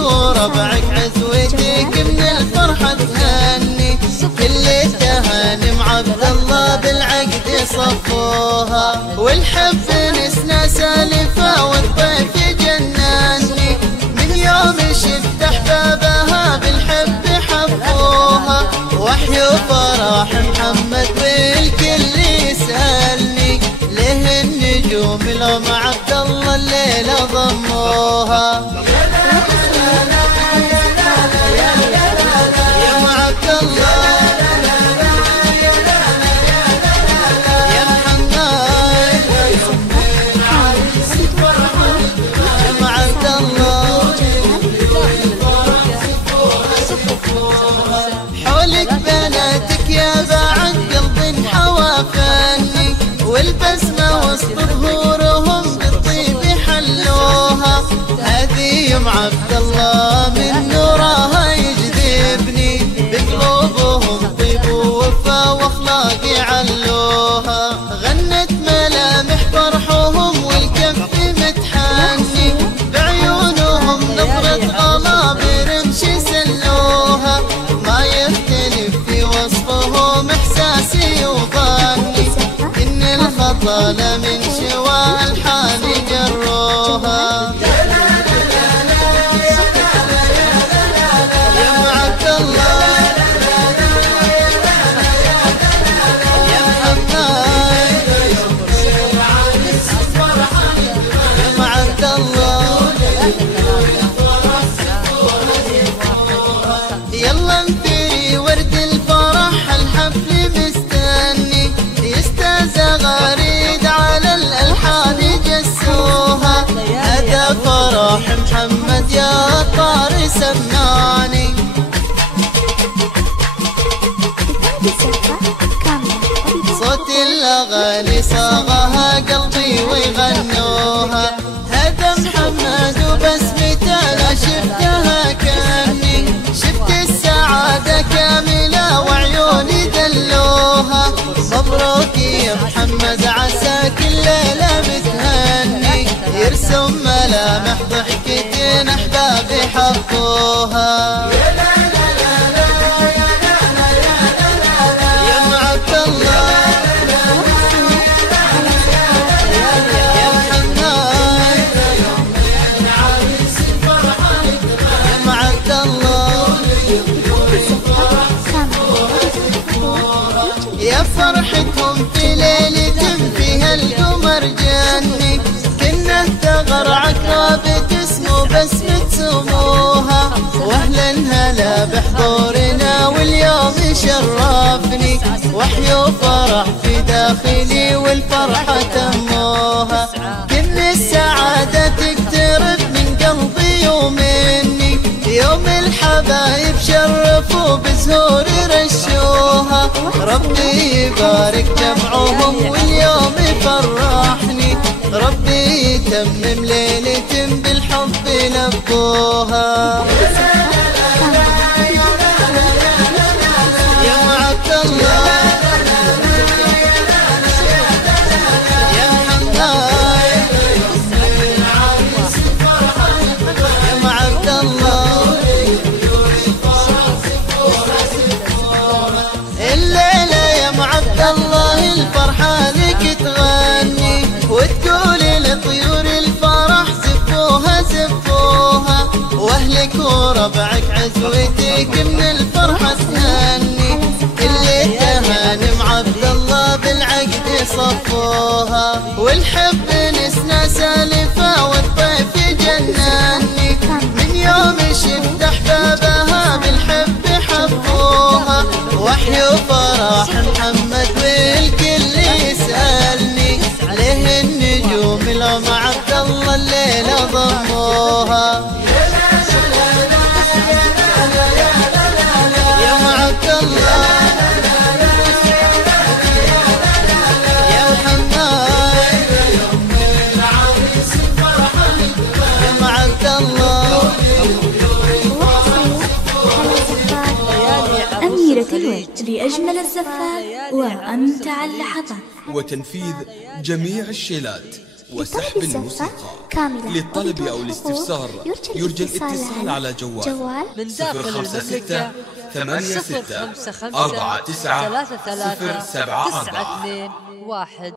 وربعك عزوتك من الفرحة تهني. كل التهانم عبد الله بالعقد صفوها، والحب نسنا سالفة والضيف جناني. من يوم شفت احبابها بالحب حفوها، وحي وفرح محمد والكل يسألني ليه النجوم لو مع عبد الله الليلة ضموها. يا مع عبد الله يا محمد، يا مع عبد الله حولك بناتك يا بعد قلب حوا فني، والبسمة وسط ظهورهم بالطيب حلوها. هذه يوم عبد الله من نورها يجذبني، بقلوبهم طيب ووفا واخلاق علوها. غنت ملامح فرحهم والكف متحني، بعيونهم نظرة غلابر سلوها. ما يختلف في وصفهم احساسي وظني، ان الخطا من شوى الحال جروها. يا مع عبد الله يا محمد، يا مع عبد الله يلا انثري ورد الفرح الحفل مستني. يستاذ غريد على الألحان جسوها، هذا فرح محمد يا طار سماني. صوت الأغاني صاغها قلبي ويغنوها، هذا محمد وبسمته لا شفتها كأني. شفت السعادة كاملة وعيوني دلوها. مبروك يا محمد عساك الليلة بتهني، يرسم ملامح ضحكتين أحبابي حبوها. يا مع عبد الله يا محمد، يا مع عبد الله يا فرحتهم في ليلة فيها القمر جني. كنا الثغر عقرب تسمو بسمة سموها، واهلا هلا بحضورنا واليوم شرفني. وحي وفرح في داخلي والفرحة تموها. كل السعادة تقترب من قلبي ومني، يوم الحبايب شرفوا بزهور رشوها. ربي يبارك جمعهم واليوم يفرحني، ربي يتمم ليلة بالحب لبوها. يا مع عبد الله يا محمد، يا مع عبد الله الليلة يا مع عبد الله الفرحة لك تغني، وتقولي لطيور الفرح زفوها زفوها. واهلك وربعك عزوتك من الفرحة تهني، كل التهانم عبد الله بالعقد صفوها. والحب نسنا سالفة والضيف جناني، من يوم شفت احبابها بالحب حفوها. وحي وفرح محمد والكل يسألني ليه النجوم لو مع عبد الله الليلة ضموها. يا مع عبد الله يا محمد، يا مع عبد الله أميرة الوجه لأجمل الزفات وأمتع اللحظات. وتنفيذ جميع الشيلات وسحب الموسيقى. للطلب أو الاستفسار يرجى الاتصال على جوال من داخل المملكة 86 055 49 33 074. 921.